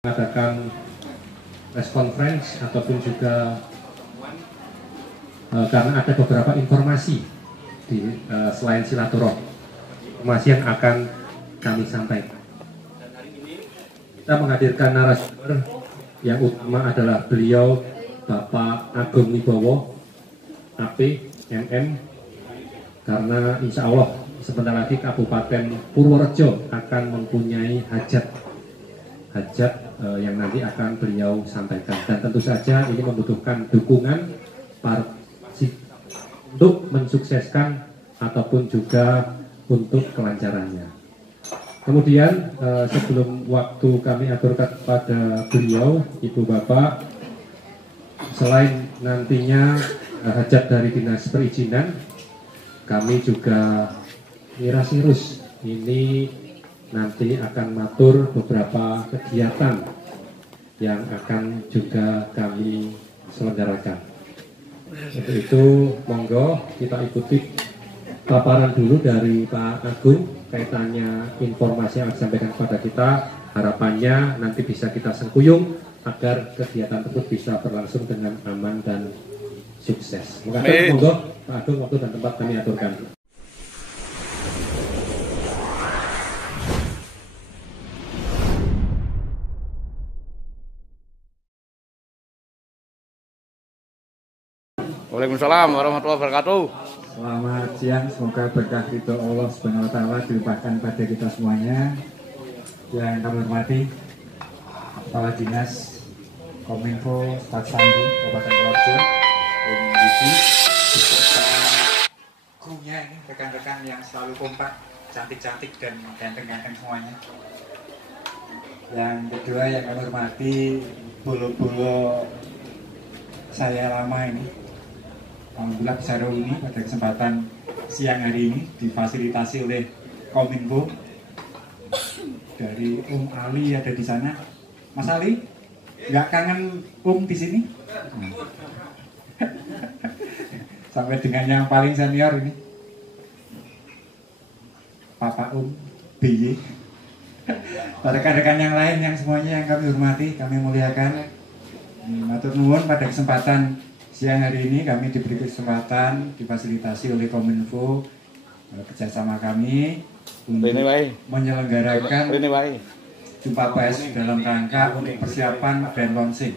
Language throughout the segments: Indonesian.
mengadakan press conference ataupun juga karena ada beberapa informasi selain silaturahmi, informasi yang akan kami sampaikan. Kita menghadirkan narasumber yang utama adalah beliau Bapak Agung Wibowo, AP, MM, karena insya Allah sebentar lagi Kabupaten Purworejo akan mempunyai hajat yang nanti akan beliau sampaikan, dan tentu saja ini membutuhkan dukungan untuk mensukseskan ataupun juga untuk kelancarannya. Kemudian sebelum waktu kami aturkan kepada beliau, Ibu Bapak, selain nantinya hajat dari Dinas Perizinan, kami juga Mirasirus ini nanti akan matur beberapa kegiatan yang akan juga kami selenggarakan. Untuk itu, monggo kita ikuti paparan dulu dari Pak Agung kaitannya informasi yang disampaikan kepada kita. Harapannya nanti bisa kita sengkuyung agar kegiatan tersebut bisa berlangsung dengan aman dan sukses. Monggo Pak Agung, waktu dan tempat kami aturkan. Waalaikumsalam warahmatullahi wabarakatuh. Selamat siang, semoga berkah ridho Allah Subhanahu wa taala dilimpahkan pada kita semuanya. Yang kami hormati Kepala Dinas Kominfo Staf Sandi Kabupaten Purworejo, Om Yudi, beserta krunya ini, rekan-rekan yang selalu kompak, cantik-cantik dan ganteng-ganteng semuanya. Yang kedua yang kami hormati bolo-bolo saya lama ini, alhamdulillah bisa ini pada kesempatan siang hari ini difasilitasi oleh Kominfo. Dari Ali ada di sana. Mas Ali, nggak kangen di sini? Sampai dengan yang paling senior ini, Papa BY. Rekan-rekan yang lain yang semuanya yang kami hormati, kami muliakan. Matur nuwun, pada kesempatan siang hari ini kami diberi kesempatan difasilitasi oleh Kominfo kerjasama kami untuk menyelenggarakan jumpa pers dalam rangka untuk persiapan dan launching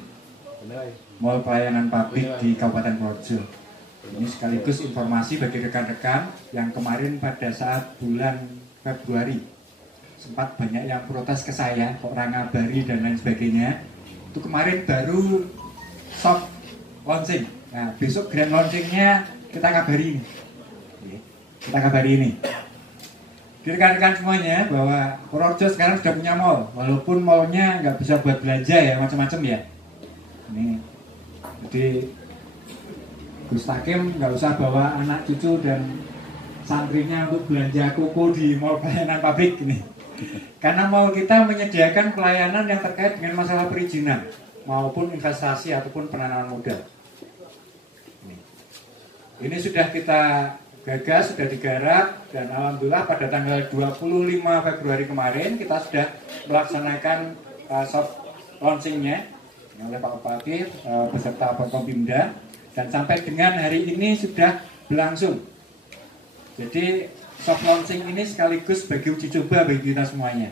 Mall Pelayanan Publik di Kabupaten Purworejo. Ini sekaligus informasi bagi rekan-rekan yang kemarin pada saat bulan Februari sempat banyak yang protes ke saya, kok ngabari dan lain sebagainya. Itu kemarin baru soft launching. Nah, besok grand launchingnya kita kabari ini. Rekan-rekan semuanya bahwa Purworejo sekarang sudah punya mall, walaupun mallnya nggak bisa buat belanja ya, macam-macam ya. Ini, jadi Gus Takim nggak usah bawa anak cucu dan santrinya untuk belanja koko di Mall Pelayanan Publik ini. Karena mall kita menyediakan pelayanan yang terkait dengan masalah perizinan maupun investasi ataupun penanaman modal. Ini sudah kita gagas, sudah digarap, dan alhamdulillah pada tanggal 25 Februari kemarin kita sudah melaksanakan soft launchingnya oleh Pak Bupati beserta Forkompimda, dan sampai dengan hari ini sudah berlangsung. Jadi soft launching ini sekaligus bagi uji coba bagi kita semuanya.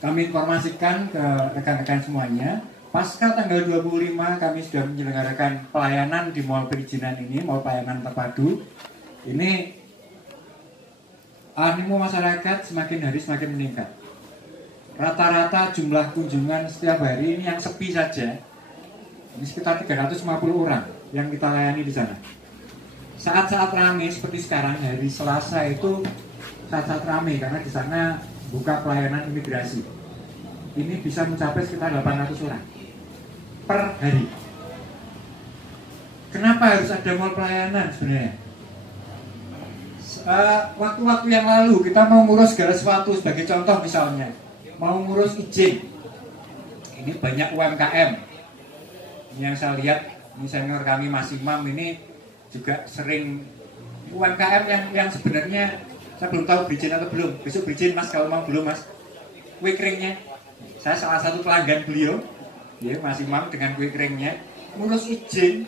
Kami informasikan ke rekan-rekan semuanya, pasca tanggal 25 kami sudah menyelenggarakan pelayanan di Mall Perizinan ini, Mall Pelayanan Terpadu. Ini animo masyarakat semakin hari semakin meningkat. Rata-rata jumlah kunjungan setiap hari ini yang sepi saja, ini sekitar 350 orang yang kita layani di sana. Saat-saat ramai seperti sekarang, hari Selasa itu saat-saat ramai karena di sana buka pelayanan imigrasi. Ini bisa mencapai sekitar 800 orang per hari. Kenapa harus ada mall pelayanan sebenarnya? Waktu-waktu yang lalu kita mau ngurus segala sesuatu, sebagai contoh misalnya mau ngurus izin. Ini banyak UMKM. Ini yang saya lihat, ini senior kami Mas Imam ini juga sering UMKM yang sebenarnya saya belum tahu berizin atau belum. Besok berizin Mas, kalau mau belum Mas. Kue keringnya Saya salah satu pelanggan beliau, ya, Mas Imam dengan kue keringnya, ngurus izin,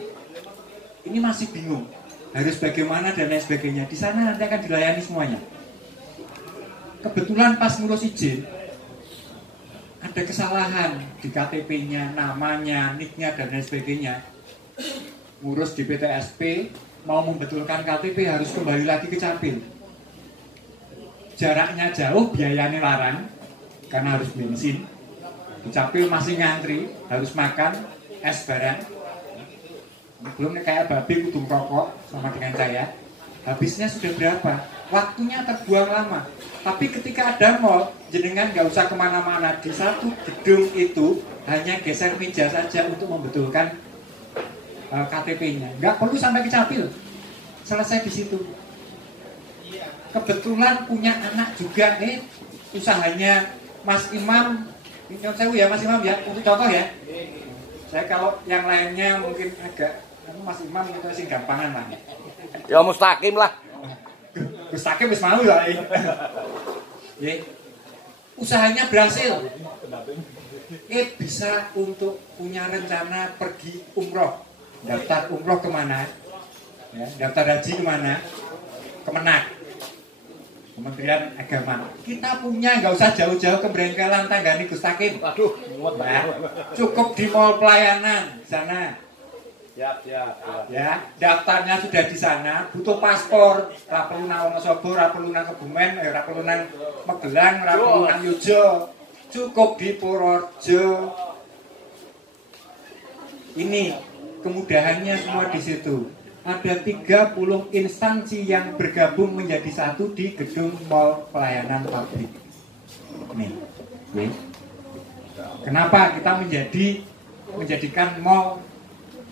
ini masih bingung, harus bagaimana dan lain sebagainya. Di sana nanti akan dilayani semuanya. Kebetulan pas ngurus izin, ada kesalahan di KTP-nya, namanya, NIK-nya dan lain sebagainya. Ngurus di PTSP, mau membetulkan KTP harus kembali lagi ke Capil. Jaraknya jauh, biayanya larang karena harus bensin. Di Capil masih ngantri, harus makan es barang. Belum kayak babi kudu rokok sama dengan saya. Habisnya sudah berapa? Waktunya terbuang lama. Tapi ketika ada mall, jenengan nggak usah kemana-mana. Di satu gedung itu hanya geser meja saja untuk membetulkan KTP-nya. Nggak perlu sampai ke Capil. Selesai di situ. Kebetulan punya anak juga nih, usahanya Mas Imam. Ini saya ya Mas Imam ya, untuk contoh ya. Saya kalau yang lainnya mungkin agak Mas Imam itu sih gampangan lah. Ya mustaqim lah. Mustaqim wis mau ya. Ya. Usahanya berhasil. Bisa untuk punya rencana pergi umroh. Daftar umroh kemana? Ya, daftar haji kemana? Kemenak, Kementerian Agama. Kita punya, nggak usah jauh-jauh ke Brengkelan Tanggani Gustakim. Aduh, ya, cukup di mall pelayanan sana. Siap. Ya, daftarnya sudah di sana. Butuh paspor. Ra perlu nang Wonosobo, ra perlu nang Kebumen, ra perlu nang Magelang, ra perlu nang Yojo. Cukup di Purworejo. Ini kemudahannya semua di situ. Ada 30 instansi yang bergabung menjadi satu di gedung mall pelayanan publik. Nih. Kenapa kita menjadikan mall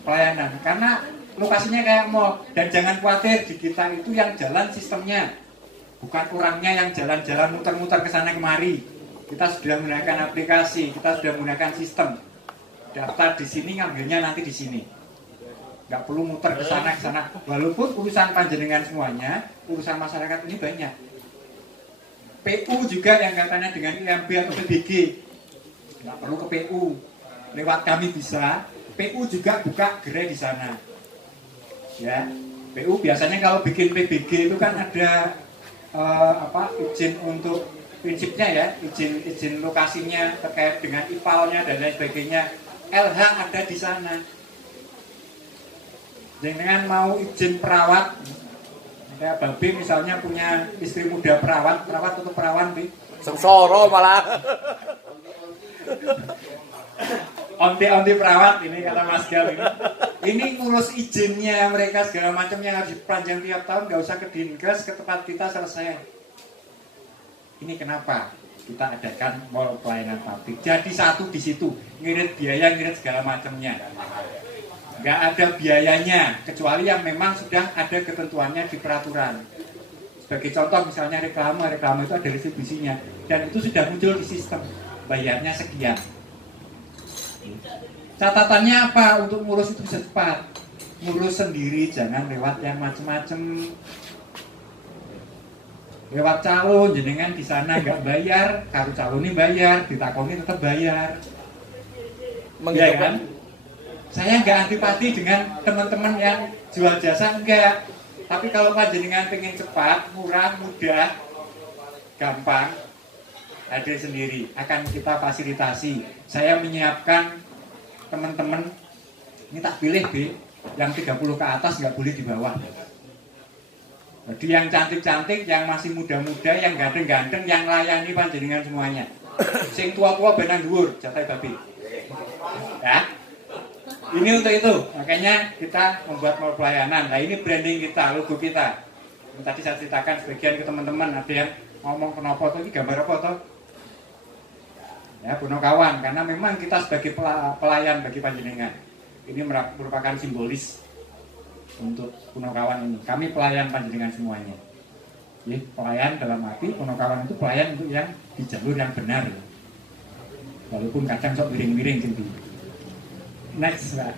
pelayanan? Karena lokasinya kayak mall. Dan jangan khawatir, di kita itu yang jalan sistemnya, bukan orangnya yang jalan-jalan muter-muter ke sana kemari. Kita sudah menggunakan aplikasi, kita sudah menggunakan sistem. Daftar di sini, ngambilnya nanti di sini. Nggak perlu muter ke sana. Walaupun urusan panjenengan semuanya, urusan masyarakat ini banyak. PU juga yang katanya dengan IMB atau PBG, nggak perlu ke PU, lewat kami bisa. PU juga buka gerai di sana. Ya, PU biasanya kalau bikin PBG itu kan ada izin untuk prinsipnya ya, izin lokasinya terkait dengan IPAL-nya dan lain sebagainya. LH ada di sana. Jangan mau izin perawat, ya Babi misalnya punya istri muda perawat atau perawan, Bi. Sengsara malah. Onti perawat ini kata Mas Gal ini. Ini ngurus izinnya mereka segala macam yang harus dipanjang tiap tahun, nggak usah ke Dinkes, ke tempat kita selesai. Ini kenapa kita adakan mall pelayanan publik. Jadi satu di situ, ngirit biaya, ngirit segala macamnya. Nggak ada biayanya, kecuali yang memang sudah ada ketentuannya di peraturan. Sebagai contoh misalnya reklame itu ada distribusinya. Dan itu sudah muncul di sistem, bayarnya sekian. Catatannya apa? Untuk ngurus itu bisa cepat. Ngurus sendiri, jangan lewat yang macem-macem. Lewat calon, jenengan di sana nggak bayar, kalau calon ini bayar, ditakoni tetap bayar. Ya kan? Saya nggak antipati dengan teman-teman yang jual jasa, enggak. Tapi kalau panjenengan pengen cepat, murah, mudah, gampang, hadir sendiri. Akan kita fasilitasi. Saya menyiapkan teman-teman, ini tak pilih B, yang 30 ke atas nggak boleh di bawah. Jadi yang cantik-cantik, yang masih muda-muda, yang ganteng-ganteng, yang layani panjenengan semuanya. Sing tua-tua benang dhuwur, jatai babi. Ya. Ini untuk itu, makanya kita membuat mall pelayanan. Nah ini branding kita, logo kita. Ini tadi saya ceritakan sebagian ke teman-teman, ada yang ngomong kenapa tuh, ini gambar apa tuh? Ya, Punokawan, karena memang kita sebagai pelayan bagi panjenengan. Ini merupakan simbolis untuk Punokawan ini. Kami pelayan panjenengan semuanya. Ya, pelayan dalam arti Punokawan itu pelayan untuk yang di jalur yang benar. Walaupun kadang sok miring-miring gitu. Next, Pak.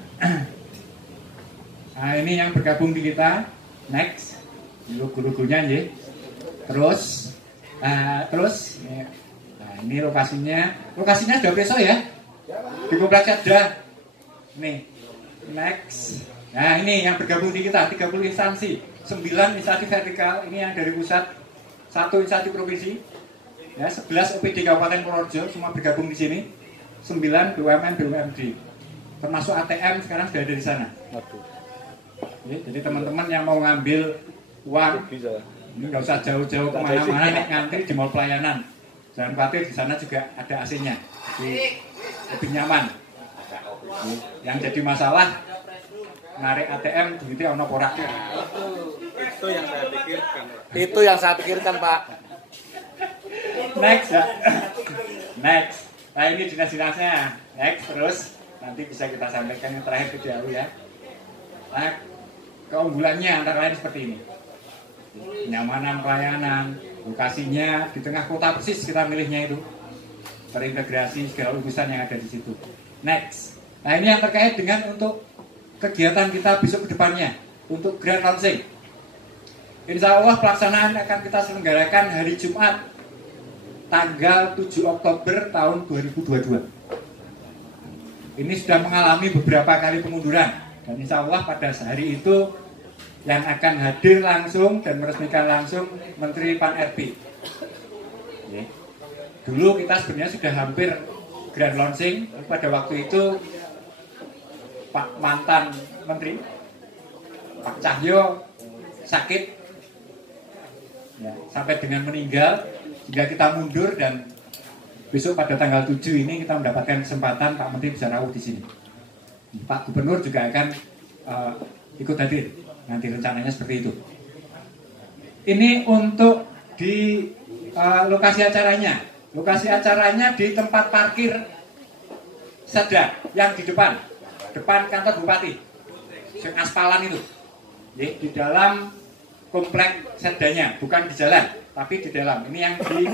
Nah, ini yang bergabung di kita. Next, logo-logonya ya. Terus, ya. Nah, ini lokasinya sudah besok ya, di Kompleks Syahda. Nih, next. Nah ini yang bergabung di kita 30 instansi, 9 instansi vertikal, ini yang dari pusat, 1 instansi provinsi, ya 11 OPD Kabupaten Purworejo semua bergabung di sini, 9 BUMN BUMD, termasuk ATM sekarang sudah ada di sana. Ya, jadi teman-teman yang mau ngambil uang, ini nggak usah jauh-jauh kemana-mana, naik ngantri di mall pelayanan. Jangan khawatir, di sana juga ada AC-nya, jadi lebih nyaman. Yang jadi masalah narik ATM duitnya ono porak. Itu yang saya pikirkan. Itu yang saya pikirkan, Pak. Next ya. Next. Nah ini dinas-dinasnya. Next terus nanti bisa kita sampaikan yang terakhir ke jauh ya. Nah, keunggulannya antara lain seperti ini. Kenyamanan pelayanan, lokasinya di tengah kota persis kita milihnya itu. Terintegrasi segala urusan yang ada di situ. Next. Nah ini yang terkait dengan untuk kegiatan kita besok ke depannya untuk grand launching. Insya Allah pelaksanaan akan kita selenggarakan hari Jumat tanggal 7 Oktober tahun 2022. Ini sudah mengalami beberapa kali pengunduran dan insya Allah pada hari itu yang akan hadir langsung dan meresmikan langsung Menteri Pan-RB. Dulu kita sebenarnya sudah hampir grand launching, pada waktu itu Pak mantan Menteri Pak Cahyo sakit ya, sampai dengan meninggal hingga kita mundur dan besok pada tanggal 7 ini kita mendapatkan kesempatan Pak Menteri bisa rawuh di sini. Pak Gubernur juga akan ikut hadir nanti rencananya seperti itu. Ini untuk di lokasi acaranya. Lokasi acaranya di tempat parkir Syahda yang di depan kantor bupati, yang aspalan itu, ya, di dalam komplek Syahdanya, bukan di jalan, tapi di dalam. Ini yang di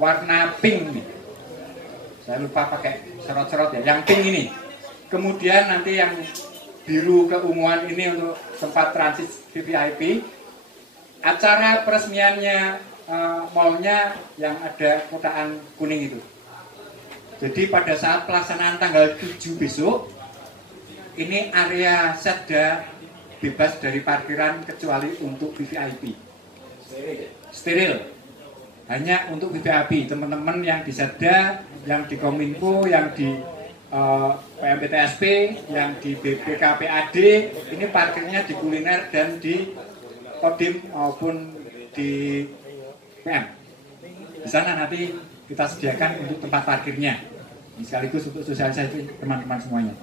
warna pink nih. Saya lupa pakai serot-serot ya, yang pink ini. Kemudian nanti yang biru keunguan ini untuk tempat transit VVIP. Acara peresmiannya mallnya yang ada kotaan kuning itu. Jadi pada saat pelaksanaan tanggal 7 besok, ini area Syahda bebas dari parkiran kecuali untuk VVIP. Steril. Hanya untuk VVIP. Teman-teman yang di Syahda, yang di Kominfo, yang di PMPTSP, yang di BPKPAD, ini parkirnya di kuliner dan di Kodim maupun di PM. Di sana nanti kita sediakan untuk tempat parkirnya. Ini sekaligus untuk sosialisasi teman-teman semuanya.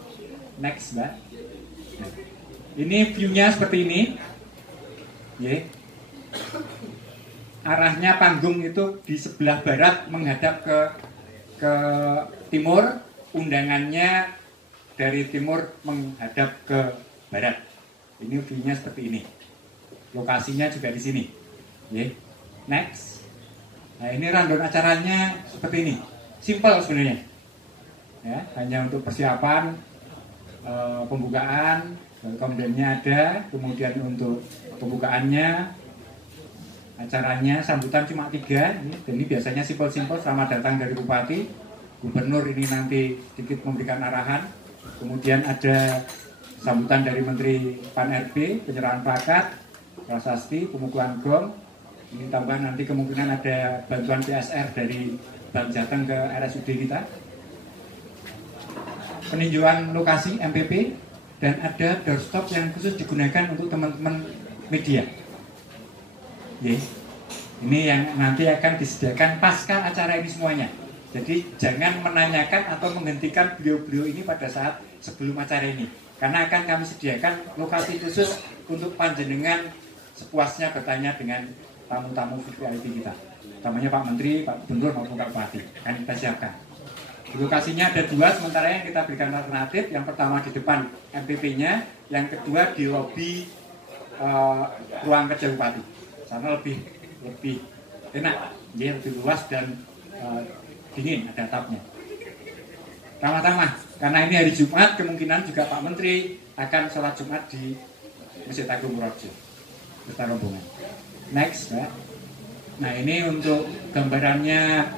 Next, Mbak. Ini view-nya seperti ini. Arahnya panggung itu di sebelah barat menghadap ke timur, undangannya dari timur menghadap ke barat. Ini view-nya seperti ini. Lokasinya juga di sini. Next. Nah, ini rundown acaranya seperti ini. Simple sebenarnya. Ya, hanya untuk persiapan pembukaan, kemudiannya ada, kemudian untuk pembukaannya, acaranya, sambutan cuma 3, dan ini biasanya simpel-simpel, selamat datang dari Bupati, Gubernur ini nanti sedikit memberikan arahan, kemudian ada sambutan dari Menteri Pan-RB, penyerahan plakat, prasasti, pemukulan gong, ini tambah nanti kemungkinan ada bantuan PSR dari Bank Jateng ke RSUD kita, peninjauan lokasi MPP, dan ada doorstop yang khusus digunakan untuk teman-teman media. Ini yang nanti akan disediakan pasca acara ini semuanya. Jadi jangan menanyakan atau menghentikan beliau-beliau ini pada saat sebelum acara ini, karena akan kami sediakan lokasi khusus untuk panjenengan sepuasnya bertanya dengan tamu-tamu VIP kita, utamanya Pak Menteri, Pak Gubernur maupun Pak Bupati. Akan kita siapkan. Lokasinya ada 2, sementara yang kita berikan alternatif. Yang pertama di depan MPP-nya, yang kedua di lobi ruang kerja Bupati. Sana lebih enak, lebih luas dan dingin, ada atapnya. Pertama-tama, karena ini hari Jumat, kemungkinan juga Pak Menteri akan sholat Jumat di Masjid Agung Purworejo beserta rombongan. Next, Pak. Nah ini untuk gambarannya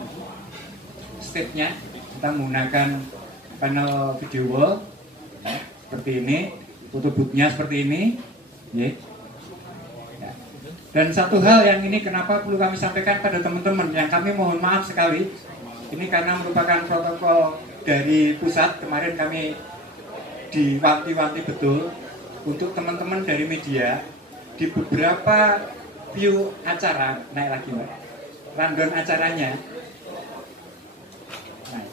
stage-nya kita menggunakan panel video wall ya, seperti ini, foto booth-nya seperti ini ya. Ya. Dan satu hal yang ini kenapa perlu kami sampaikan pada teman-teman, yang kami mohon maaf sekali, ini karena merupakan protokol dari pusat. Kemarin kami diwanti-wanti betul untuk teman-teman dari media di beberapa view acara, naik lagi Mbak, rundown acaranya. Nah,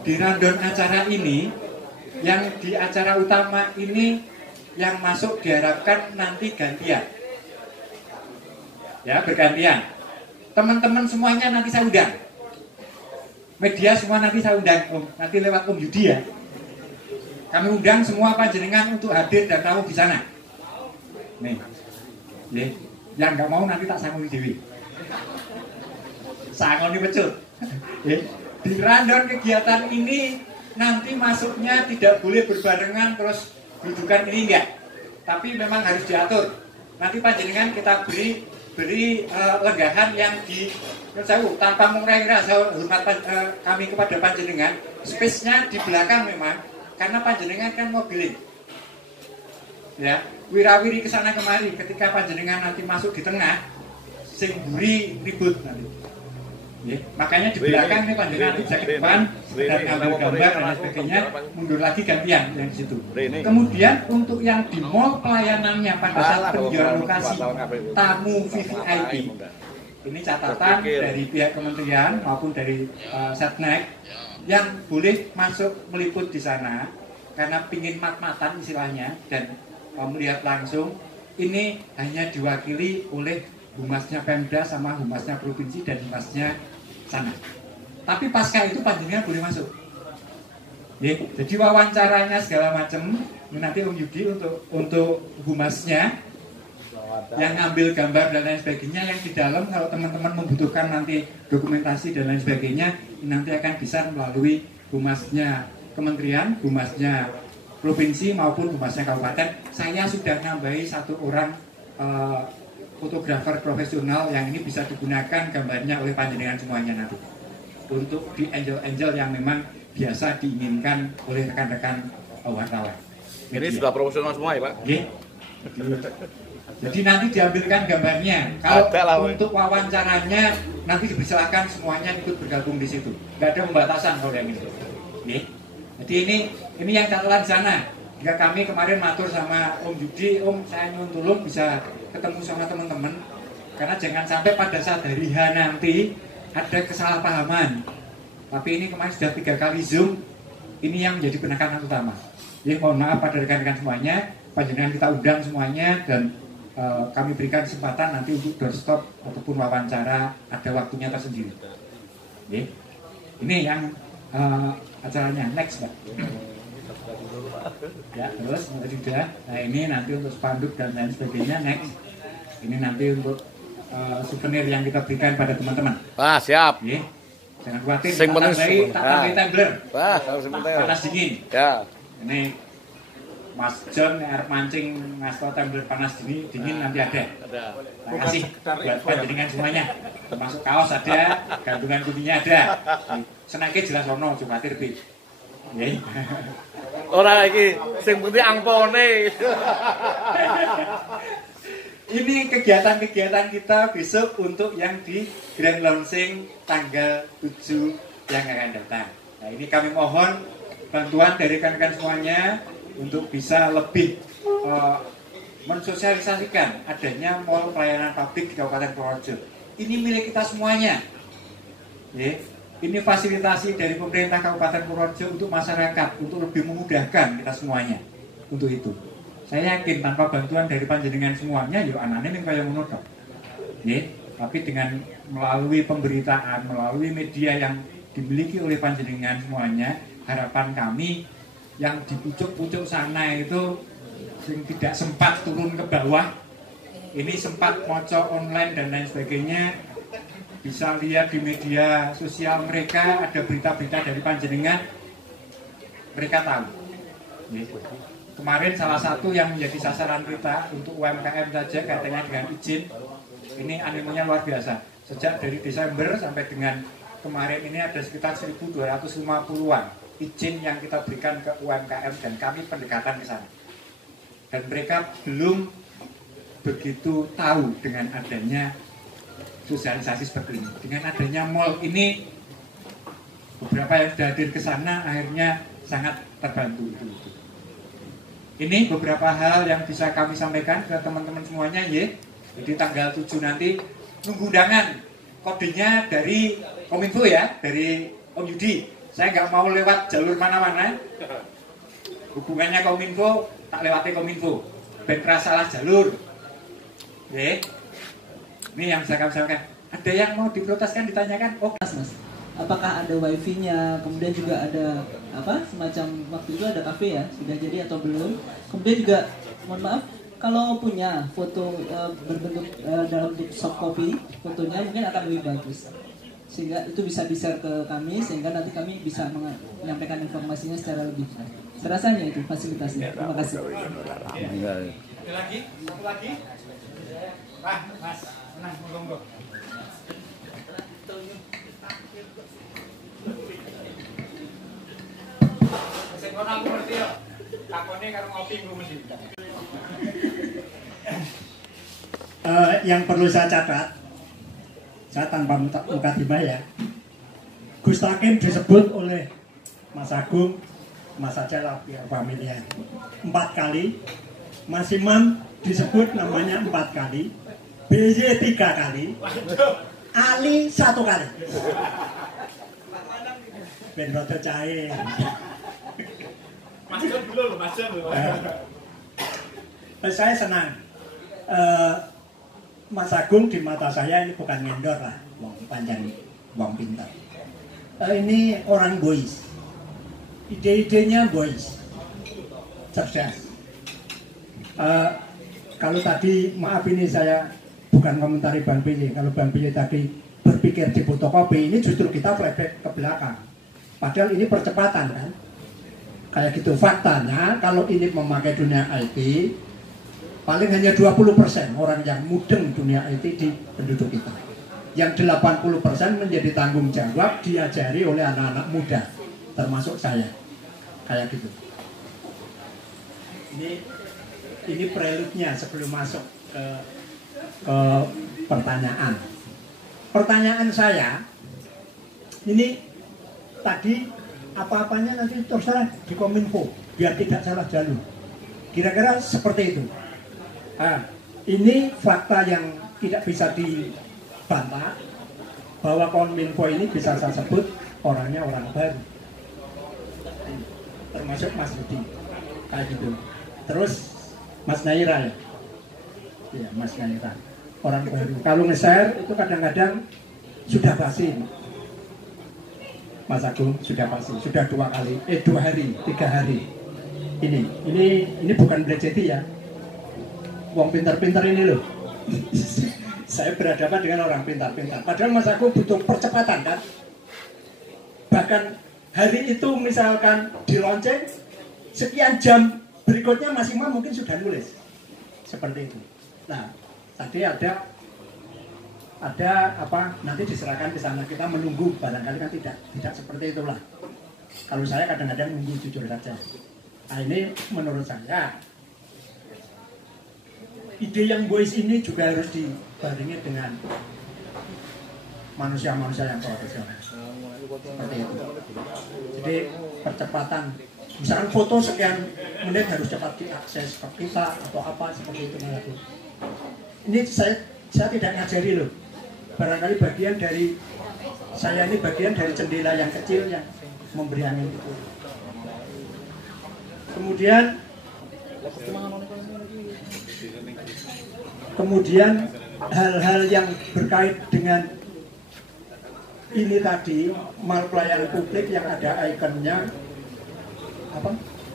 di rundown acara ini, yang di acara utama ini yang masuk diharapkan nanti gantian ya, bergantian. Teman-teman semuanya nanti saya undang, media semua nanti saya undang Om, nanti lewat Om Yudi ya. Kami undang semua panjenengan untuk hadir dan tamu di sana. Nih, ya, yang nggak mau nanti tak sangoni dewi. Sangoni pecut. Ya, di rundown kegiatan ini nanti masuknya tidak boleh berbarengan terus dudukan ini enggak. Tapi memang harus diatur. Nanti panjenengan kita beri lenggahan yang di tanpa mengurangi rasa hormat kami kepada panjenengan. Space-nya di belakang memang, karena panjenengan kan mobiling. Ya, wirawiri kesana kemari. Ketika panjenengan nanti masuk di tengah, sing buri ribut nanti. Ya, makanya di belakang ini panjenengan bisa ke depan dan ngambil gambar dan sebagainya, mundur lagi gantian yang di situ. Kemudian untuk yang di mall pelayanannya pada saat peninjauan lokasi tamu VVIP, ini catatan dari pihak kementerian maupun dari Setnek yang boleh masuk meliput di sana karena pingin mat-matan istilahnya dan melihat langsung. Ini hanya diwakili oleh humasnya Pemda sama humasnya provinsi dan humasnya sana. Tapi pasca itu panjenengan boleh masuk. Ya, jadi wawancaranya segala macam nanti Om Yudi untuk humasnya yang ngambil gambar dan lain sebagainya, yang di dalam kalau teman-teman membutuhkan nanti dokumentasi dan lain sebagainya nanti akan bisa melalui humasnya kementerian, humasnya provinsi maupun humasnya kabupaten. Saya sudah nambahi satu orang fotografer profesional yang ini bisa digunakan gambarnya oleh panjenengan semuanya nanti untuk di angel-angel yang memang biasa diinginkan oleh rekan-rekan wartawan. Ini sudah profesional semua ya Pak? Oke. Jadi nanti diambilkan gambarnya. Kalau untuk wawancaranya nanti dipersilakan semuanya ikut bergabung di situ. Nggak ada pembatasan kalau yang itu. Oke. Jadi ini yang catatan di sana. Jika kami kemarin matur sama Om Yudi, Om saya nyuwun tolong bisa ketemu sama teman-teman, karena jangan sampai pada saat hari H nanti ada kesalahpahaman. Tapi ini kemarin sudah 3 kali Zoom, ini yang menjadi penekanan utama. Jadi mohon maaf pada rekan-rekan semuanya, panjenengan kita undang semuanya dan kami berikan kesempatan nanti untuk doorstop ataupun wawancara, ada waktunya tersendiri. Oke. Ini yang acaranya next Pak. Ya, terus sudah. Nah ini nanti untuk spanduk dan lain sebagainya next. Ini nanti untuk souvenir yang kita berikan pada teman-teman. Wah, siap. Ya. Jangan khawatir. Sing penting tak tambahi tumbler. Wah, harus penting. Panas dingin. Ya. Ini Mas John air mancing ngasih tumbler panas dingin nanti ada. Terima kasih buat panjenengan semuanya. Termasuk kaos ada, gantungan kuningnya ada. Senake jelas ono, cuma khawatir Bi. Nggih. Ora iki sing penting angpone. Ini kegiatan-kegiatan kita besok untuk yang di grand launching tanggal 7 yang akan datang. Nah ini kami mohon bantuan dari rekan-rekan semuanya untuk bisa lebih mensosialisasikan adanya mall pelayanan publik di Kabupaten Purworejo. Ini milik kita semuanya. Ini fasilitasi dari pemerintah Kabupaten Purworejo untuk masyarakat, untuk lebih memudahkan kita semuanya. Untuk itu, saya yakin tanpa bantuan dari panjenengan semuanya, yuk anaknya ini kayak menodok. Tapi dengan melalui pemberitaan, melalui media yang dimiliki oleh panjenengan semuanya, harapan kami yang di pucuk-pucuk sana itu yang tidak sempat turun ke bawah, ini sempat moco online dan lain sebagainya, bisa lihat di media sosial mereka ada berita-berita dari panjenengan, mereka tahu. Kemarin salah satu yang menjadi sasaran kita untuk UMKM saja katanya dengan izin, ini animonya luar biasa. Sejak dari Desember sampai dengan kemarin ini ada sekitar 1.250-an izin yang kita berikan ke UMKM dan kami pendekatan ke sana. Dan mereka belum begitu tahu dengan adanya sosialisasi seperti ini. Dengan adanya mall ini, beberapa yang sudah hadir ke sana akhirnya sangat terbantu itu. Ini beberapa hal yang bisa kami sampaikan ke teman-teman semuanya, ya. Jadi tanggal 7 nanti nunggu undangan. Kodenya dari Kominfo ya, dari Om Yudi. Saya nggak mau lewat jalur mana-mana. Hubungannya Kominfo, tak lewati Kominfo. Ben salah jalur. Ya. Ini yang saya sampaikan. Ada yang mau diproteskan, ditanyakan? Oh, Mas. Apakah ada wifi-nya, kemudian juga ada semacam waktu itu ada kafe ya, sudah jadi atau belum? Kemudian juga mohon maaf kalau punya foto berbentuk dalam bentuk soft copy, fotonya mungkin akan lebih bagus, sehingga itu bisa di-share ke kami sehingga nanti kami bisa menyampaikan informasinya secara lebih baik. Serasanya itu fasilitasnya. Terima kasih. Satu lagi. Pak, Mas, menang monggo. Aku ngerti ya. Takone karo ngopi ku mesti. Yang perlu saya catat, saya tanpa mukadimah ya. Gus Takim disebut oleh Mas Agung, Mas Acel, familia 4 kali. Mas Imam disebut namanya 4 kali. BY 3 kali. Ali 1 kali. Ben rada cair. Saya senang. Mas Agung di mata saya ini bukan ngendor lah, wong panjang, wong pintar. Ini orang boys, ide-idenya boys, cerdas. Kalau tadi maaf ini saya bukan komentari Bang Billy. Kalau Bang Billy tadi berpikir di fotokopi, ini justru kita flashback ke belakang. Padahal ini percepatan kan. Kayak gitu. Faktanya kalau ini memakai dunia IT, paling hanya 20% orang yang mudeng dunia IT di penduduk kita. Yang 80% menjadi tanggung jawab diajari oleh anak-anak muda, termasuk saya. Kayak gitu. Ini prelude-nya sebelum masuk ke pertanyaan. Pertanyaan saya, ini tadi apa-apanya nanti terserah di Kominfo biar tidak salah jalur. Kira-kira seperti itu. Ini fakta yang tidak bisa dibantah bahwa Kominfo ini bisa saya sebut orangnya orang baru, termasuk Mas Yudi kayak gitu. Terus Mas Naira ya, iya Mas Naira orang baru. Kalau nge-share itu kadang-kadang sudah basi. Mas Agung sudah pasti, sudah 2 kali, 2 hari, 3 hari. Ini bukan blejeti ya. Wong pintar-pintar ini loh. Saya berhadapan dengan orang pintar-pintar. Padahal Mas Agung butuh percepatan kan. Bahkan hari itu misalkan dilonceng, sekian jam berikutnya Mas Imam mungkin sudah nulis. Seperti itu. Nah, tadi ada nanti diserahkan ke sana, kita menunggu, barangkali kan tidak seperti itulah. Kalau saya kadang-kadang nunggu jujur saja. Nah, ini menurut saya ide yang boys ini juga harus dibarengi dengan manusia-manusia yang profesional. Seperti itu. Jadi percepatan, misalkan foto sekian menit harus cepat diakses ke kita atau apa seperti itu. Ini saya tidak ngajari loh. Barangkali bagian dari saya ini bagian dari jendela yang kecil yang memberi angin itu. Kemudian hal-hal yang berkait dengan ini tadi, mal pelayanan publik yang ada ikonnya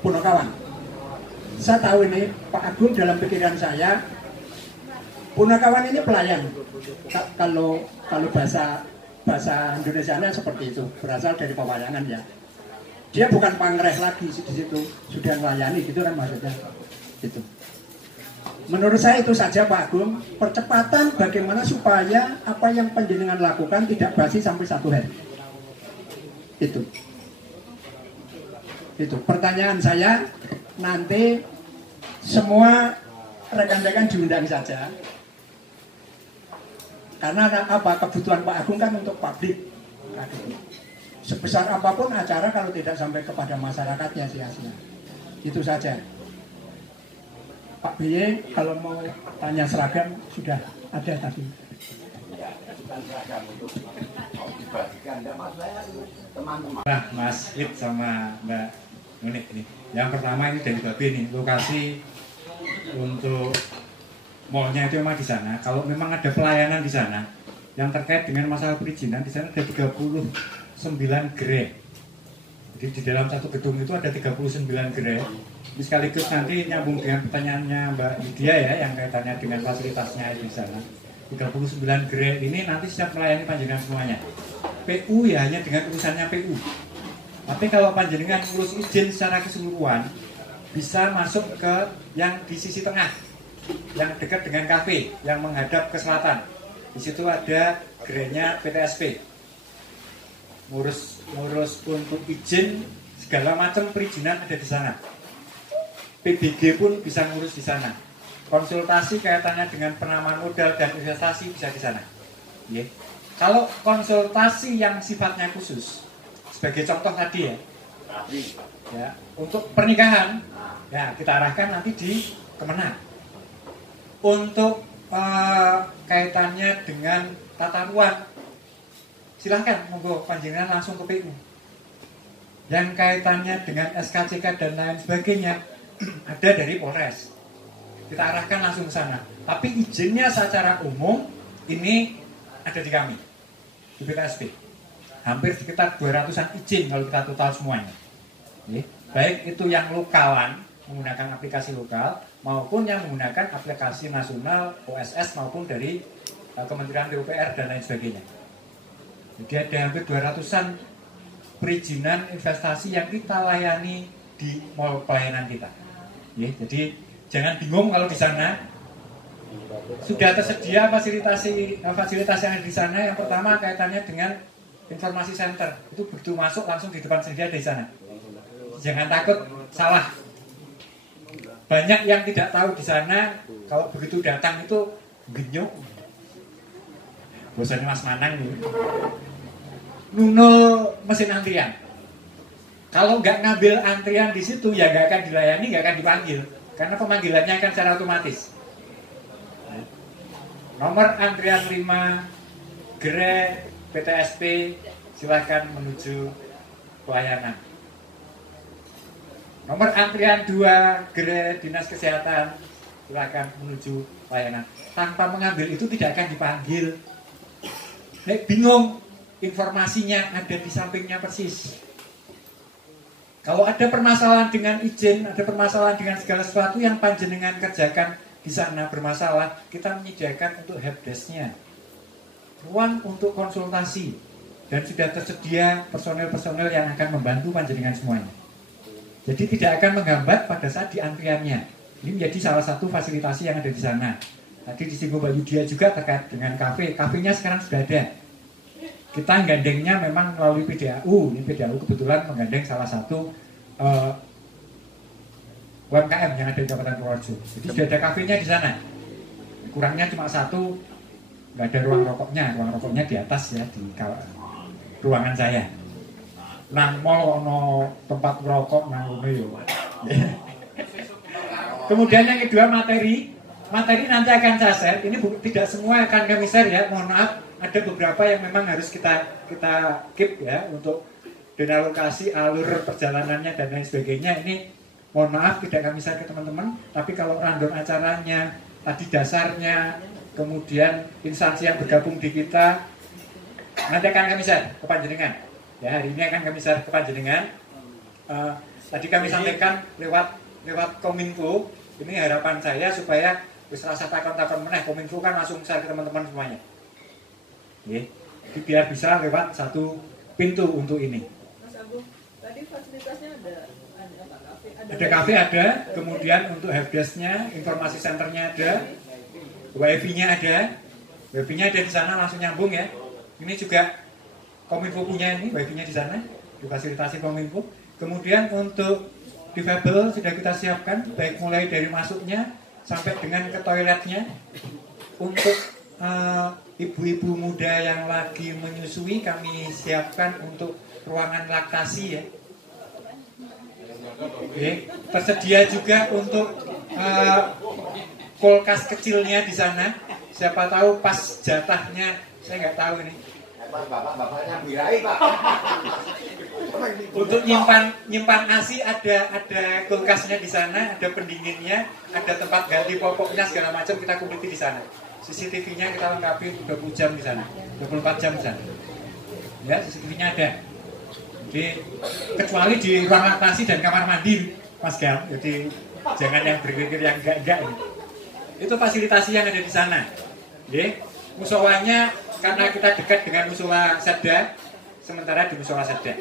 Punokawan. Saya tahu ini Pak Agung dalam pikiran saya, Punokawan ini pelayan. Kalau bahasa Indonesianya seperti itu, berasal dari pewayangan ya. Dia bukan pangreh lagi di situ, sudah melayani gitu kan maksudnya. Gitu. Menurut saya itu saja Pak Agung, percepatan bagaimana supaya apa yang panjenengan lakukan tidak basi sampai 1 hari. Itu pertanyaan saya, nanti semua rekan-rekan diundang saja. Karena apa, kebutuhan Pak Agung kan untuk publik. Sebesar apapun acara kalau tidak sampai kepada masyarakatnya sia-sia. Itu saja. Pak BY kalau mau tanya seragam sudah ada tadi. Nah, Mas Id sama Mbak Nunik ini. Yang pertama ini dari Babe nih, lokasi untuk mallnya itu memang di sana. Kalau memang ada pelayanan di sana yang terkait dengan masalah perizinan, di sana ada 39 gerai. Jadi di dalam satu gedung itu ada 39 gerai. Ini sekaligus nanti nyambung dengan pertanyaannya Mbak Lydia ya, yang kaitannya dengan fasilitasnya di sana. 39 gerai ini nanti siap melayani panjenengan semuanya. PU ya hanya dengan urusannya PU. Tapi kalau panjenengan ngurus izin secara keseluruhan, bisa masuk ke yang di sisi tengah, yang dekat dengan kafe, yang menghadap ke selatan. Di situ ada gerainya PTSP. Ngurus untuk izin segala macam perizinan ada di sana. PBG pun bisa ngurus di sana. Konsultasi kaitannya dengan penamaan modal dan investasi bisa di sana. Ya. Kalau konsultasi yang sifatnya khusus, sebagai contoh tadi ya, untuk pernikahan, ya kita arahkan nanti di Kemenang. Untuk kaitannya dengan tata ruang, silahkan monggo panjenengan langsung ke PU. Yang kaitannya dengan SKCK dan lain sebagainya ada dari Polres. Kita arahkan langsung ke sana. Tapi izinnya secara umum ini ada di kami, di PTSP. Hampir sekitar 200-an izin kalau kita total semuanya. Baik itu yang lokalan, menggunakan aplikasi lokal, maupun yang menggunakan aplikasi nasional, OSS, maupun dari Kementerian PUPR dan lain sebagainya. Jadi ada hampir 200-an perizinan investasi yang kita layani di mall pelayanan kita. Jadi jangan bingung kalau di sana sudah tersedia fasilitas yang ada di sana. Yang pertama kaitannya dengan informasi center. Itu begitu masuk langsung di depan sendiri ada di sana. Jangan takut salah. Banyak yang tidak tahu di sana, kalau begitu datang itu genyuk. Bosannya Mas Manang nih. Nuno mesin antrian. Kalau nggak ngambil antrian di situ ya nggak akan dilayani, nggak akan dipanggil. Karena pemanggilannya akan secara otomatis. Nomor antrian 5 gerai PTSP, silahkan menuju pelayanan. Nomor antrian 2 gerai Dinas Kesehatan, silahkan menuju pelayanan. Tanpa mengambil itu tidak akan dipanggil. Nek bingung, informasinya ada di sampingnya persis. Kalau ada permasalahan dengan izin, ada permasalahan dengan segala sesuatu yang panjenengan kerjakan di sana bermasalah, kita menyediakan untuk helpdesk-nya ruang untuk konsultasi, dan sudah tersedia personel-personel yang akan membantu panjenengan semuanya. Jadi tidak akan menghambat pada saat di antriannya. Ini menjadi salah satu fasilitasi yang ada di sana. Tadi disinggung Mbak Yudia juga terkait dengan kafe. Kafenya sekarang sudah ada. Kita gandengnya memang melalui PDAU. Ini PDAU kebetulan menggandeng salah satu UMKM yang ada di Kabupaten Purworejo. Jadi sudah ada kafenya di sana. Kurangnya cuma satu, nggak ada ruang rokoknya. Ruang rokoknya di atas ya, di ruangan saya. Nang mall ono tempat rokok nang ngono yo. Kemudian yang kedua materi nanti akan saya share. Ini tidak semua akan kami share ya, mohon maaf. Ada beberapa yang memang harus kita keep ya untuk dana alokasi, alur perjalanannya dan lain sebagainya. Ini mohon maaf tidak kami share ke teman-teman. Tapi kalau rundown acaranya, tadi dasarnya, kemudian instansi yang bergabung di kita, nanti akan kami share ke panjenengan. Ya, hari ini akan kami share ke panjenengan. Tadi kami sampaikan lewat Kominfo. Ini harapan saya supaya wis rasa takon-takon meneh, Kominfo kan langsung share ke teman-teman semuanya. Jadi biar bisa lewat satu pintu untuk ini. Mas Agung, tadi fasilitasnya ada kafe, ada kafe ada, kemudian untuk helpdesk-nya, informasi centernya ada, wifi-nya ada, wifi-nya ada di sana langsung nyambung ya. Ini juga Kominfo punya ini wifi-nya di sana. difasilitasi Kominfo. Kemudian untuk difabel sudah kita siapkan, baik mulai dari masuknya sampai dengan ke toiletnya. Untuk ibu-ibu muda yang lagi menyusui kami siapkan untuk ruangan laktasi ya. Oke, tersedia juga untuk kulkas kecilnya di sana. Siapa tahu pas jatahnya, saya nggak tahu ini. Untuk nyimpan ASI ada kulkasnya di sana, ada pendinginnya, ada tempat ganti popoknya segala macam kita komplit di sana. CCTV-nya kita lengkapi 20 jam di sana, 24 jam di sana. Ya, CCTV-nya ada. Jadi kecuali di ruang laktasi dan kamar mandi, Mas Gam. Jadi jangan yang berpikir yang enggak ini. Itu fasilitasi yang ada di sana. Oke. Musolanya karena kita dekat dengan musola Seda, sementara di musola Seda.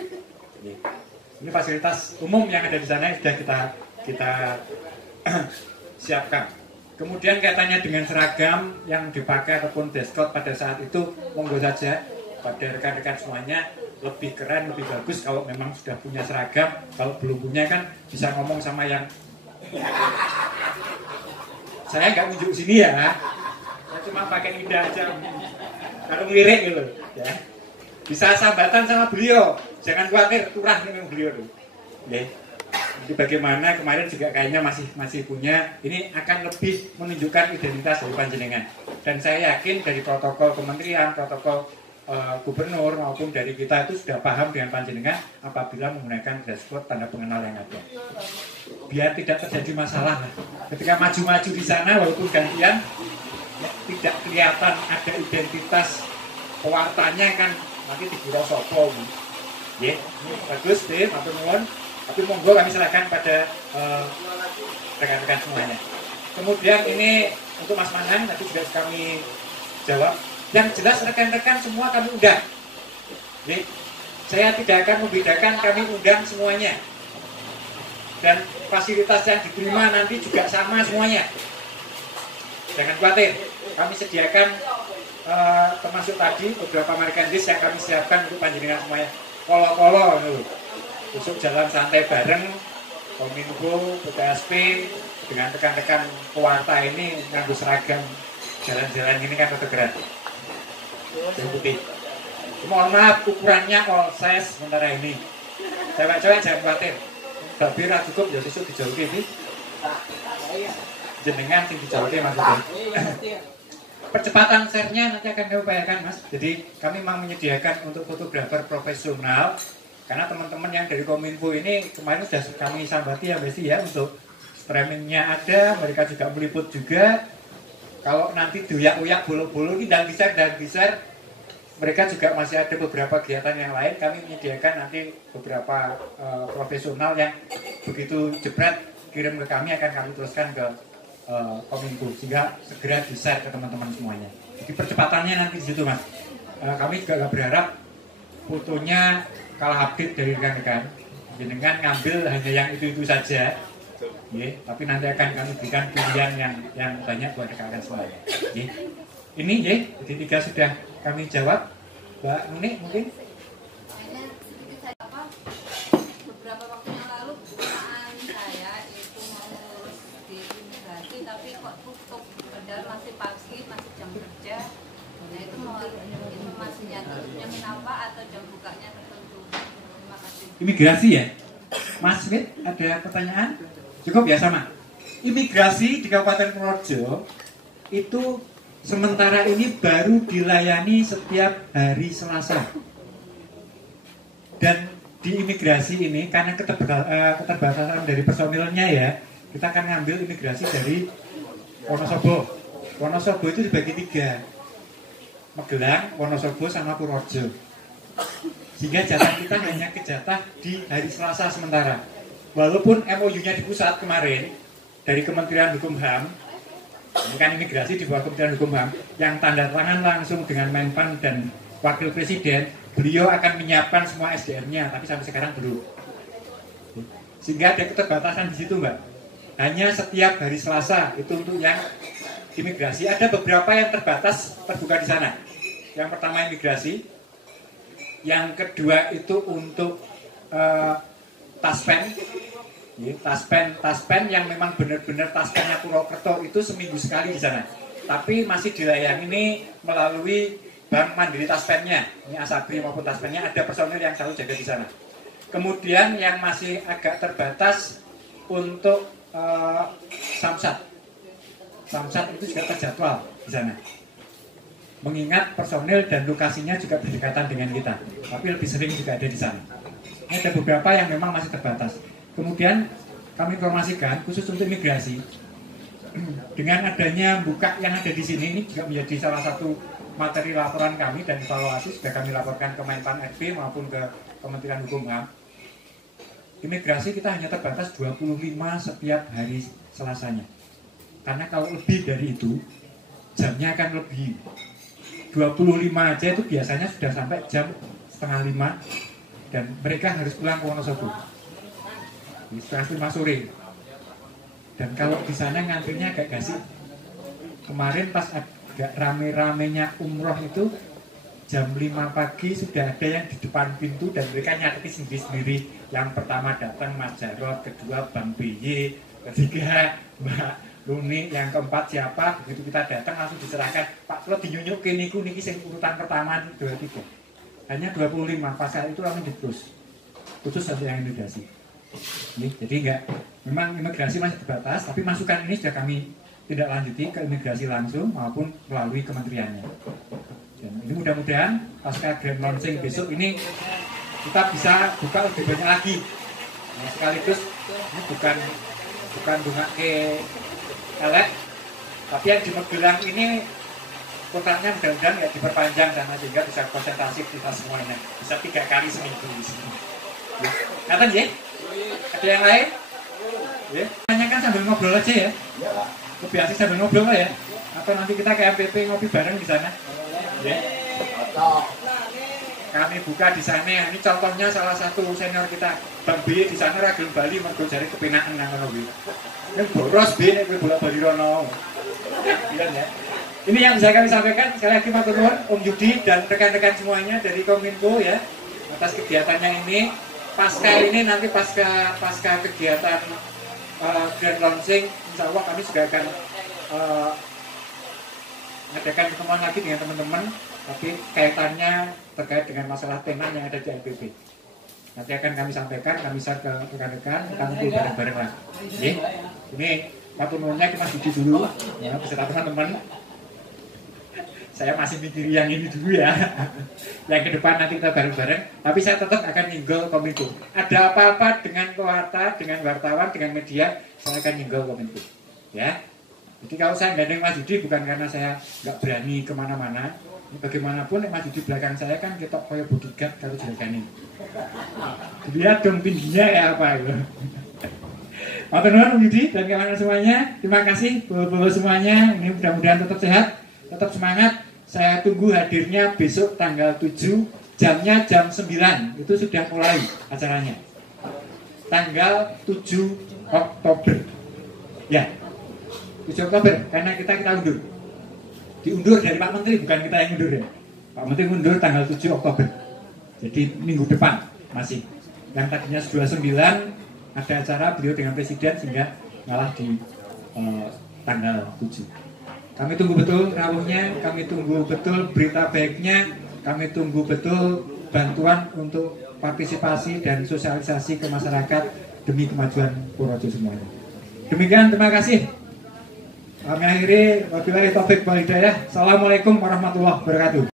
Ini fasilitas umum yang ada di sana yang sudah kita siapkan. Kemudian kaitannya dengan seragam yang dipakai ataupun dress code pada saat itu, monggo saja pada rekan-rekan semuanya. Lebih keren, lebih bagus kalau memang sudah punya seragam. Kalau belum punya kan bisa ngomong sama yang saya nggak nunjuk sini ya, saya cuma pakai indah aja, kalau lirik gitu ya. Bisa sambatan sama beliau, jangan khawatir, turah memang beliau tuh. Ya. Jadi bagaimana kemarin juga kayaknya masih punya, ini akan lebih menunjukkan identitas dari panjenengan. Dan saya yakin dari protokol kementerian, protokol gubernur maupun dari kita itu sudah paham dengan panjenengan apabila menggunakan dress code tanda pengenal yang ada. Biar tidak terjadi masalah. Ketika maju-maju di sana walaupun gantian ya, tidak kelihatan ada identitas pewartanya kan nanti dikira sopo. Ya, bagus deh, matur nuwun. Tapi monggo kami serahkan pada rekan-rekan semuanya. Kemudian ini untuk Mas Manan nanti juga kami jawab. Yang jelas rekan-rekan semua kami undang. Jadi, saya tidak akan membedakan, kami undang semuanya. Dan fasilitas yang diterima nanti juga sama semuanya. Jangan khawatir, kami sediakan termasuk tadi beberapa merchandise yang kami siapkan untuk panjenengan semuanya. Kolo-kolo dulu. Besok jalan santai bareng, Kominfo, PTSP, dengan rekan-rekan pewarta ini nganggo seragam jalan-jalan ini kan fotografi. Yang putih. Mohon maaf ukurannya all size sementara ini. Cewek-cewek jangan khawatir. Babi ra cukup ya sesuk dijauhke iki. Jenengan sing dijauhke maksudnya. Percepatan share-nya nanti akan kami upayakan Mas. Jadi kami memang menyediakan untuk fotografer profesional karena teman-teman yang dari Kominfo ini kemarin sudah kami sambati ya Besi ya untuk streamingnya ada, mereka juga meliput juga. Kalau nanti diuyak-uyak bulu-bulu ini dan bisa mereka juga masih ada beberapa kegiatan yang lain. Kami menyediakan nanti beberapa profesional yang begitu jebret kirim ke kami akan kami teruskan ke Kominfo sehingga segera di-share ke teman-teman semuanya. Jadi percepatannya nanti di situ Mas. Kami juga gak berharap fotonya kalah update dari rekan-rekan. Jenengan ngambil hanya yang itu saja. Tapi nanti akan kami berikan pilihan yang banyak buat rekan-rekan semuanya. Ini jadi 3 sudah kami jawab. Mbak Nuni mungkin? Beberapa waktu yang lalu perusahaan saya itu mau ngurus di imigrasi tapi kok tutup. Padahal masih pagi, masih jam kerja. Nah itu mau informasinya tutupnya kenapa atau jam bukanya tertentu. Terima kasih. Imigrasi ya? Mas Smith ada pertanyaan? Cukup ya sama. Imigrasi di Kabupaten Purworejo itu sementara ini baru dilayani setiap hari Selasa. Dan di imigrasi ini karena keterbatasan dari personilnya ya, kita akan ngambil imigrasi dari Wonosobo. Wonosobo itu dibagi 3. Magelang, Wonosobo sama Purworejo. Sehingga jatah kita hanya kejatah di hari Selasa sementara. Walaupun MOU-nya di pusat kemarin dari Kementerian Hukum HAM, ini kan imigrasi di bawah Kementerian Hukum HAM, yang tanda tangan langsung dengan Menpan dan Wakil Presiden, beliau akan menyiapkan semua SDM-nya, tapi sampai sekarang belum. Sehingga ada keterbatasan di situ, Mbak. Hanya setiap hari Selasa itu untuk yang imigrasi. Ada beberapa yang terbatas terbuka di sana. Yang pertama imigrasi, yang kedua itu untuk taspen, ya, taspen yang memang benar-benar taspennya Purwokerto itu seminggu sekali di sana. Tapi masih dilayani ini melalui Bank Mandiri Taspennya, ini Asabri maupun Taspennya ada personil yang selalu jaga di sana. Kemudian yang masih agak terbatas untuk Samsat itu juga terjadwal di sana. Mengingat personil dan lokasinya juga berdekatan dengan kita, tapi lebih sering juga ada di sana. Ini ada beberapa yang memang masih terbatas. Kemudian kami informasikan khusus untuk imigrasi, dengan adanya buka yang ada di sini ini juga menjadi salah satu materi laporan kami dan evaluasi sudah kami laporkan ke Menpan RB maupun ke Kementerian Hukum HAM. Imigrasi kita hanya terbatas 25 setiap hari Selasanya. Karena kalau lebih dari itu jamnya akan lebih. 25 aja itu biasanya sudah sampai jam 4:30 dan mereka harus pulang ke Wonosobo. Setengah 5 sore. Dan kalau di sana ngantrinya agak gasik. Kemarin pas agak rame-ramenya umroh itu jam 5 pagi sudah ada yang di depan pintu dan mereka nyakiti sendiri-sendiri. Yang pertama datang Mas Jarod, kedua Bang BY, ketiga Mbak Luni, yang keempat siapa. Begitu kita datang langsung diserahkan, Pak kalau dinyunyuk ke niku niki sing urutan pertama 23. Hanya 25 pasal itu langsung di-close. Khusus untuk yang imigrasi. Jadi enggak, memang imigrasi masih terbatas, tapi masukan ini sudah kami tidak lanjuti ke imigrasi langsung maupun melalui kementeriannya. Dan ini mudah-mudahan pasca grand launching besok ini kita bisa buka lebih banyak lagi. Nah, sekaligus ini bukan bunga ke elek, tapi yang di Magelang ini kontraknya mudah-mudahan ya diperpanjang sama sehingga bisa konsentrasi kita semuanya bisa 3 kali seminggu di sini. Kapan ya? Ada yang lain? Ya, tanyakan sambil ngobrol aja ya. Lebih asik sambil ngobrol lah ya. Atau nanti kita ke MPP ngopi bareng di sana. Ya. Kami buka di sana. Ini contohnya salah satu senior kita, Bang B di sana ragil Bali mergo jare kepenaan nang ngono kuwi. Ning boros B nek kowe bolak-balik rono. Iya ya. Ini yang bisa kami sampaikan. Sekali lagi matur nuwun Om Yudi dan rekan-rekan semuanya dari Kominfo ya atas kegiatannya ini. Pasca ini nanti pasca kegiatan grand launching, insya Allah kami juga akan mengadakan pertemuan lagi dengan teman-teman, tapi kaitannya terkait dengan masalah tema yang ada di LPP. Nanti akan kami sampaikan, kami share ke rekan-rekan, kita ngumpul bareng-bareng lah. Ini matur nuwunnya kita Yudi dulu, ya beserta teman-teman. Saya masih mikir yang ini dulu ya. Yang ke depan nanti kita bareng-bareng. Tapi saya tetap akan nyinggol Kominfo. Ada apa-apa dengan pewarta, dengan wartawan, dengan media, saya akan nyinggol Kominfo. Ya. Jadi kalau saya gandeng Mas Yudi bukan karena saya nggak berani kemana-mana. Bagaimanapun Mas Yudi belakang saya kan ketok koyo bodyguard kalau jilagani. Dilihat dong tingginya ya apa itu. Matur nuwun Yudi dan kawan-kawan semuanya. Terima kasih bapak-bapak semuanya. Ini mudah-mudahan tetap sehat, tetap semangat. Saya tunggu hadirnya besok tanggal 7, jamnya jam 9, itu sudah mulai acaranya. Tanggal 7 Oktober. Ya, 7 Oktober, karena kita undur. Diundur dari Pak Menteri, bukan kita yang undur ya. Pak Menteri undur tanggal 7 Oktober. Jadi minggu depan masih. Yang tadinya 29, ada acara beliau dengan Presiden sehingga ngalah di tanggal 7. Kami tunggu betul rawuhnya, kami tunggu betul berita baiknya, kami tunggu betul bantuan untuk partisipasi dan sosialisasi ke masyarakat demi kemajuan Purworejo semuanya. Demikian, terima kasih. Kami akhiri, wabillahi taufiq wal hidayah. Assalamualaikum warahmatullahi wabarakatuh.